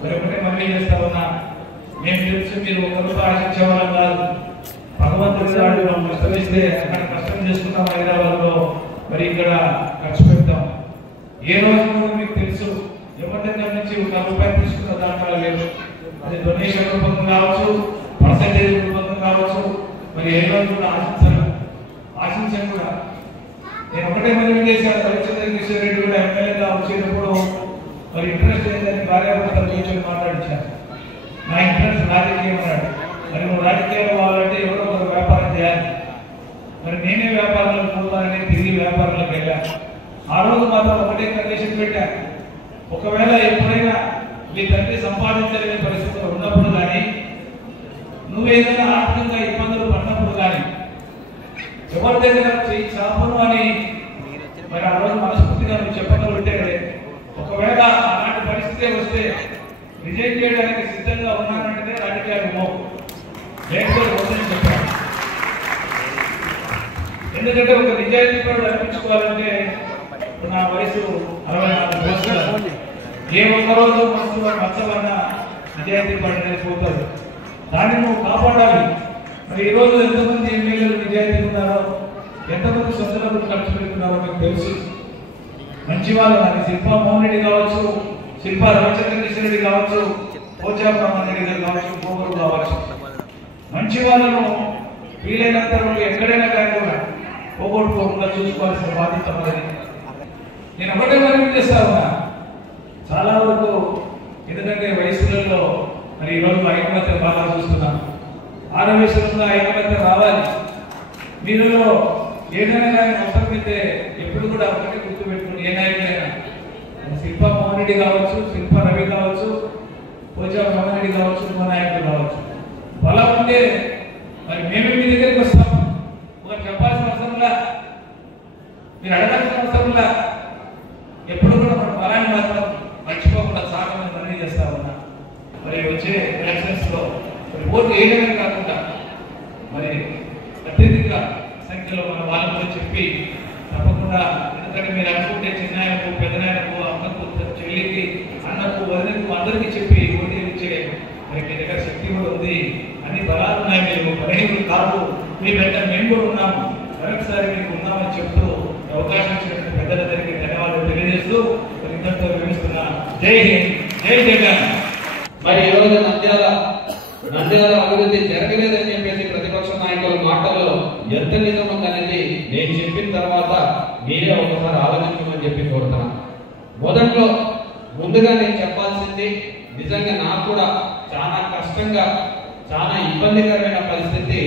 మరొకటి మళ్ళీ చేస్తా ఉన్నా, మేము తెలుసు మీరు ఒక రూపాయి ఆశించేవాళ్ళం కాదు. భగవంతుడి నాడు మనం కష్టమిస్తే అక్కడ కష్టం చేసుకుంటాం హైదరాబాద్ లో, మరి ఇక్కడ ఖర్చు పెడతాం. ఏ రోజు మీకు తెలుసు ఎవరి దగ్గర నుంచి ఒక రూపాయి తీసుకున్న దాంట్లో లేదు. అది డొనేషన్ రూపంగా కావచ్చు, పర్సెంటేజ్ రూపంగా కావచ్చు, మరి ఏ రోజు కూడా ఆశించాను కూడా. నేను ఒకటే మనవి చేశాను, రవిచంద్ర కిషోర్ రెడ్డి కూడా ఎమ్మెల్యేగా వచ్చేటప్పుడు మరి ఇంట్రెస్ట్ లేదని భార్యాభర్తలు కూర్చొని మాట్లాడించాను. నా ఇంట్రెస్ట్ రాజకీయం అన్నాడు. మరి నువ్వు రాజకీయాలు కావాలంటే ఎవరో ఒక వ్యాపారం చేయాలి. మరి నేనే వ్యాపారంలో పోతానని తిరిగి వ్యాపారంలోకి వెళ్ళాను. ఆ రోజు మాత్రం ఒకటే కండిషన్ పెట్టాను, ఒకవేళ ఎప్పుడైనా మీ తండ్రి సంపాదించలేని పరిస్థితులు ఉన్నప్పుడు కానీ, నువ్వేదైనా ఆర్థికంగా ఇబ్బందులు పడినప్పుడు కానీ ఎవరి దగ్గర చేయి చాపను అని మరి ఆ రోజు మనస్ఫూర్తిగా నువ్వు చెప్పగలిగితే, ఒకవేళ అలాంటి పరిస్థితి వస్తే రిజైన్ చేయడానికి సిద్ధంగా ఉన్నానంటే రాజకీయాలు లేకపోతే వద్దని చెప్పాను. ఎందుకంటే ఒక నిజాయితీ పరుడు అనిపించుకోవాలంటే నా వయసు 64 సంవత్సరాలు. ఏ ఒక్కరోజు మనసు మచ్చవన్న నిజాయితీ పరుడు పోతాడు, దాన్ని నువ్వు కాపాడాలి. మరి ఈ రోజు ఎంతమంది ఎమ్మెల్యేలు నిజాయితీ ఉన్నారో, ఎంతమంది సొంత డబ్బులు ఖర్చు పెడుతున్నారో మీకు తెలుసు. మంచి వాళ్ళు అది శిల్పా మోహన్ రెడ్డి కావచ్చు, శిల్పా రవిచంద్ర కిషోర్ రెడ్డి కావచ్చు, పోచారం రామారెడ్డి గారు కావచ్చు, పోగరు కావచ్చు, మంచి వాళ్ళను వీలైనంత ఎక్కడైనా కానీ కూడా పోగొట్టుకోకుండా చూసుకోవాల్సిన బాధ్యత ఉన్నది. నేను ఒకటే మనవి చేస్తా ఉన్నా, చాలా వరకు ఎందుకంటే వయసులలో మరి ఈరోజు ఐకమత్యం బాగా చూస్తున్నాను. ఆరోగ్యంలో ఐకమత్యం రావాలి. మీరులో ఏదైనా కానీ అవసరమైతే ఎప్పుడు కూడా ఒకటి గుర్తు పెట్టుకుని, ఏ నాయకులైనా శిల్పా మోహన్ రెడ్డి కావచ్చు, శిల్పా రవి కావచ్చు, పోచారం రామారెడ్డి కావచ్చు, మా నాయకులు కావచ్చు, బలం ఉంటే మరి మేమే మీ దగ్గరికి వస్తాం. ఒక చెప్పాల్సిన అవసరంలా, మీరు అడగాల్సిన అవసరంలా, ఎప్పుడు కూడా మన బలాన్ని మాత్రం మర్చిపోకుండా సాగమని మనవి చేస్తా ఉన్నా. మరి వచ్చే ఎలక్షన్స్ లో ఓటు వేయడమే కాకుండా మరి అత్యధిక సంఖ్యలో మన వాళ్ళతో చెప్పి తప్పకుండా, ఎందుకంటే మీరు అనుకుంటే చిన్నాయనకు, పెద్దనాయనకు, అమ్మకు, చెల్లికి, అన్నకు, వదినకు అందరికీ చెప్పి ఓటు ఇచ్చే మరి మీ దగ్గర శక్తి కూడా ఉంది, అన్ని బలాలు ఉన్నాయి, మీరు బలహీనులు కాదు, మీ వెంట మేము కూడా ఉన్నాము, మరొకసారి మీకు ఉన్నామని చెప్తూ అవకాశం ఇచ్చినట్టు పెద్దలందరికీ ధన్యవాదాలు తెలియజేస్తూ ఇంతటితో వివరిస్తున్నా. జై హింద్, జై జగన్. మరి ఈ రోజు నంద్యాల అభివృద్ధి జరగలేదని చెప్పేసి ప్రతిపక్ష నాయకుల మాటల్లో ఎంత నిజం ఉందనేది నేను చెప్పిన తర్వాత మీరే ఒకసారి ఆలోచించమని చెప్పి కోరుతున్నాను. మొదట్లో ముందుగా నేను చెప్పాల్సింది, నిజంగా నాకు కూడా చాలా కష్టంగా, చాలా ఇబ్బందికరమైన పరిస్థితి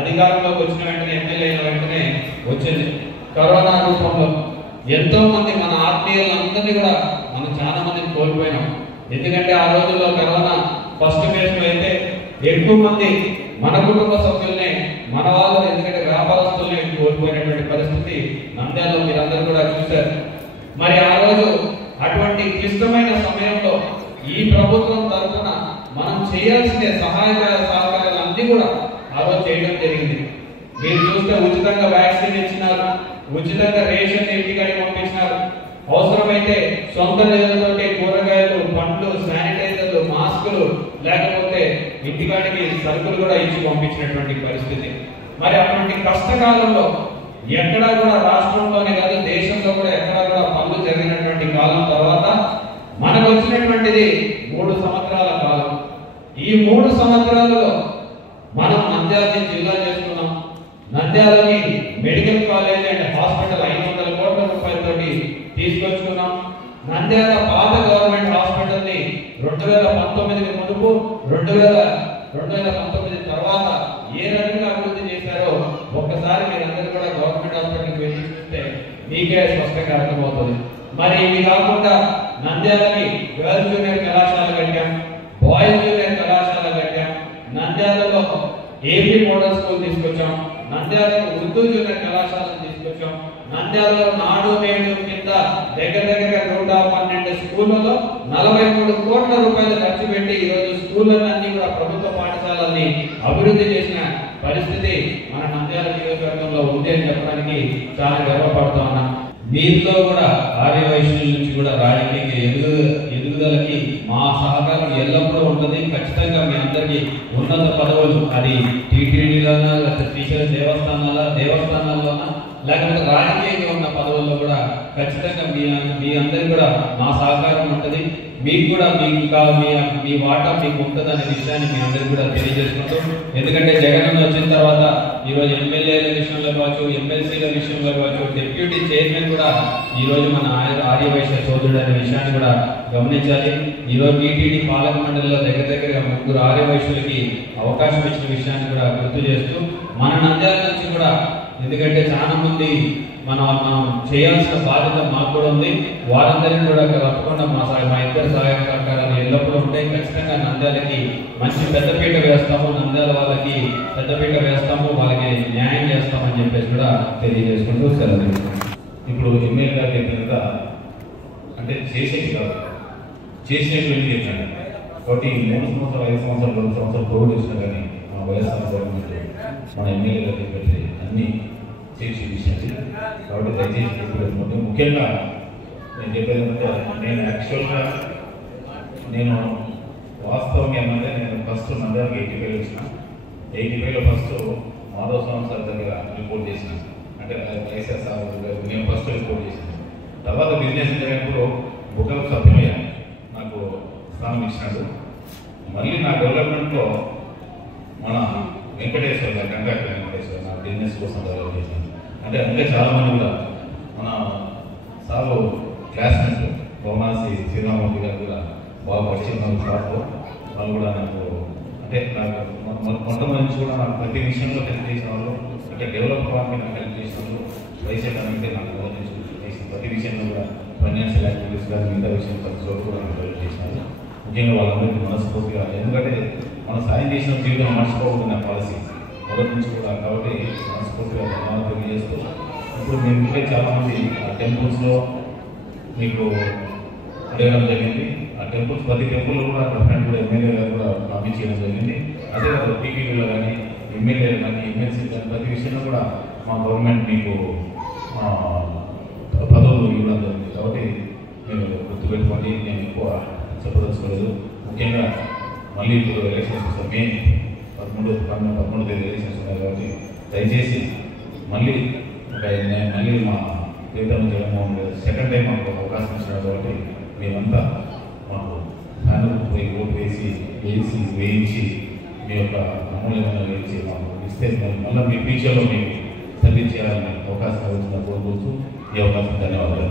అధికారంలోకి వచ్చిన వెంటనే, ఎమ్మెల్యే అయిన వెంటనే వచ్చింది. కరోనా రూపంలో ఎంతో మంది మన ఆత్మీయులందరినీ కూడా మనం చాలా మందిని కోల్పోయినాం. ఎందుకంటే ఆ రోజుల్లో కరోనా ఫస్ట్ ఫేజ్ లో అయితే ఎక్కువ మంది మన కుటుంబ సభ్యుల్ని, మన వాళ్ళు, ఎందుకంటే వ్యాపారస్తుల్ని కోల్పోయినటువంటి పరిస్థితి నంద్యాలలో మీరందరూ కూడా చూశారు. మరి ఆ రోజు అటువంటి క్లిష్టమైన సమయంలో ఈ ప్రభుత్వం తరఫున మనం చేయాల్సిన సహాయ సహకారాలు అన్ని కూడా ఆ రోజు చేయడం జరిగింది. మీరు చూస్తే ఉచితంగా వ్యాక్సిన్ ఇచ్చినారు, ఉచితంగా రేషన్ ఇంటికాడి పంపించినారు, అవసరమైతే సొంత నిధులతోటి కూరగాయలు, పండ్లు, శానిటైజర్లు, మాస్కులు, లేకపోతే ఇంటికాడికి సరుకులు కూడా ఇచ్చి పంపించినటువంటి పరిస్థితి. మరి అటువంటి కష్టకాలంలో ఎక్కడా కూడా రాష్ట్రంలోనే కాదు దేశంలో కూడా ఎక్కడా కూడా పనులు జరిగినటువంటి కాలం తర్వాత మనకు వచ్చినటువంటిది 3 సంవత్సరాల కాలం. ఈ 3 సంవత్సరాలలో మనం నంద్యాలని జిల్లా చేసుకున్నాం. నంద్యాలని మెడికల్ కాలేజ్ అండ్ హాస్పిటల్ 500 కోట్ల రూపాయలతోటి తీసుకొచ్చుకున్నాం. నంద్యాల పాత గవర్నమెంట్ హాస్పిటల్ ని 2019 మునుపు 2019 తర్వాత ఏ రకంగా అభివృద్ధి చేశారో ఒక్కసారి మీరందరూ కూడా గవర్నమెంట్ హాస్పిటల్కి వెళ్ళి చూస్తే మీకే స్పష్టంగా అర్థమవుతుంది. మరి ఇవి కాకుండా నంద్యాలని గర్ల్స్ జూనియర్ కళాశాల కట్టాం, బాయ్స్ జూనియర్ కళాశాల కట్టాం, నంద్యాలలో ఏపీ మోడల్ స్కూల్ తీసుకొచ్చాం, నంద్యాలలో ఉర్దూ జూనియర్ కళాశాలను తీసుకొచ్చాం, నంద్యాలలో నాడు నేడు కింద దగ్గర 112 స్కూళ్లలో 43 కోట్ల రూపాయలు ఖర్చు పెట్టి ఈరోజు స్కూళ్ళన్నీ కూడా ప్రభుత్వ పాఠశాలల్ని అభివృద్ధి చేసిన పరిస్థితి మన నంద్యాల నియోజకవర్గంలో ఉంది అని చెప్పడానికి చాలా గర్వపడుతూ ఉన్నాం. వీరిలో కూడా ఆర్యవైశ్యుల నుంచి కూడా రాజకీయ ఎదుగు ఎదుగుదలకి మా సహకారం ఎల్లప్పుడూ ఉంటుంది. ఖచ్చితంగా మీ అందరికీ ఉన్నత పదవులు, అది టీటీడీలోనా లేకపోతే శ్రీశైలం దేవస్థానాల్లోనా లేకపోతే రాజకీయంగా ఉన్న పదవుల్లో కూడా ఖచ్చితంగా మీ అందరికి కూడా మా సహకారం ఉంటుంది. మీకు కూడా మీ వాటా మీకు ఉంటుంది అనే విషయాన్ని మీ అందరికి కూడా తెలియజేసుకుంటూ, ఎందుకంటే జగన్ వచ్చిన తర్వాత ఈరోజు ఎమ్మెల్యేల విషయంలో కావచ్చు, ఎమ్మెల్సీల విషయంలో కావచ్చు, డిప్యూటీ చైర్మన్ కూడా ఈరోజు మన ఆర్యవైశ్య సోదరుడు అనే విషయాన్ని కూడా గమనించాలి. ఈరోజు టీటీడీ పాలక మండలిలో దగ్గరగా 3 ఆర్యవైశ్యులకి అవకాశం ఇచ్చిన విషయాన్ని కూడా గుర్తు చేస్తూ, మన నంద్యాల నుంచి కూడా, ఎందుకంటే చాలా మంది మనం చేయాల్సిన బాధ్యత మాకు కూడా ఉంది. వారందరినీ కూడా తప్పకుండా మా ఇద్దరు సహాయ సహకారాలు ఎల్లప్పుడూ ఉంటాయి. ఖచ్చితంగా నంద్యాలకి మంచి పెద్దపీట వేస్తాము, నంద్యాల వాళ్ళకి పెద్దపీట వేస్తాము, వాళ్ళకి న్యాయం చేస్తామని చెప్పేసి కూడా తెలియజేసుకుంటూ సెలవు. ఇప్పుడు ఎమ్మెల్యే గారు చెప్పిన అంటే చేసేది కాదు, చేసినటువంటి చెప్పాను. కాబట్టి 3 సంవత్సరాలు 5 సంవత్సరాలు 2 సంవత్సరాలు కోవిడ్ వచ్చినా కానీ మన వైఎస్ఆర్ గవర్నమెంట్ మన ఎమ్మెల్యే గారు చెప్పి అన్నీ చేసి విషయాలు. కాబట్టి దయచేసి చెప్పినటువంటి ముఖ్యంగా నేను చెప్పేది ఏంటంటే, నేను యాక్చువల్గా వాస్తవంగా ఏమంటే నేను ఫస్ట్ నంద్యాలకు 85 వచ్చిన. 85లో ఫస్ట్ మాధవ స్వామి సార్ దగ్గర రిపోర్ట్ చేసిన, అంటే వైఎస్ఆర్ నేను ఫస్ట్ రిపోర్ట్ చేసిన. తర్వాత బిజినెస్ జరిగినప్పుడు బుక్కల సభ్యులయ్యా నాకు స్థానం ఇచ్చినాడు. మళ్ళీ నా డెవలప్మెంట్లో మన వెంకటేశ్వర గారు, కంట్రాక్టర్ వెంకటేశ్వర నా బిజినెస్ కోసం డెవలప్ చేశాను. అంటే చాలామంది కూడా మన సాగు క్లాస్మేట్ భవనాసి శ్రీరామూర్తి గారు కూడా బాగా పరిచయం షాప్లో. వాళ్ళు కూడా నాకు అంటే నాకు మొట్టమొదటి నుంచి కూడా నాకు ప్రతి విషయంలో హెల్ప్ చేసిన వాళ్ళు, అంటే డెవలప్ అవ్వడానికి నాకు హెల్ప్ చేసిన వాళ్ళు వైఎస్ఆర్ అంటే నాకు గవర్నమెంట్ చేసిన ప్రతి విషయంలో కూడా ఫైనాన్షియల్ యాక్టివిటీస్ కానీ మిగతా విషయం ప్రతి చోటు కూడా నాకు డెవలప్ చేసినారు. ముఖ్యంగా వాళ్ళందరికీ మనస్ఫూర్తిగా, ఎందుకంటే మనం సాయం చేసిన జీవితం మర్చిపోకూడదు నా పాలసీ మొదటి నుంచి కూడా. కాబట్టి మనస్ఫూర్తిగా ధన్యవాదాలు తెలియజేస్తూ, ఇప్పుడు మేము ఇంకా చాలామంది ఆ టెంపుల్స్లో మీకు అడగడం జరిగింది. ఆ టెంపుల్స్ ప్రతి టెంపుల్లో కూడా డెఫినెట్ కూడా ఎమ్మెల్యే గారు కూడా పంపించడం జరిగింది. అదే కాదు టీటీడీలో కానీ ఎమ్మెల్యేలు కానీ ఎమ్మెల్సీ కానీ ప్రతి విషయంలో కూడా మా గవర్నమెంట్ మీకు పదవులు ఇవ్వడం జరిగింది. కాబట్టి మీరు గుర్తుపెట్టుకోండి, నేను ఎక్కువ చెప్పదలుచుకోలేదు. ముఖ్యంగా మళ్ళీ ఇప్పుడు ఎలక్షన్స్ వస్తాయి, మే 13 తేదీ ఎలక్షన్స్ ఉన్నాయి. కాబట్టి దయచేసి మళ్ళీ మా ప్రీతం జగన్మోహన్ గారు సెకండ్ టైం మాకు అవకాశం ఇచ్చినారు. కాబట్టి మేమంతా మాకు పోయి ఓటు వేయించి మీ యొక్క అమూల్యమైన వేయించి మాకు ఇస్తే మళ్ళీ మీ ఫ్యూచర్లో మీకు సర్వీస్ చేయాలని అవకాశం వచ్చిన కోరుకోవచ్చు. ఈ అవకాశం ధన్యవాదాలు.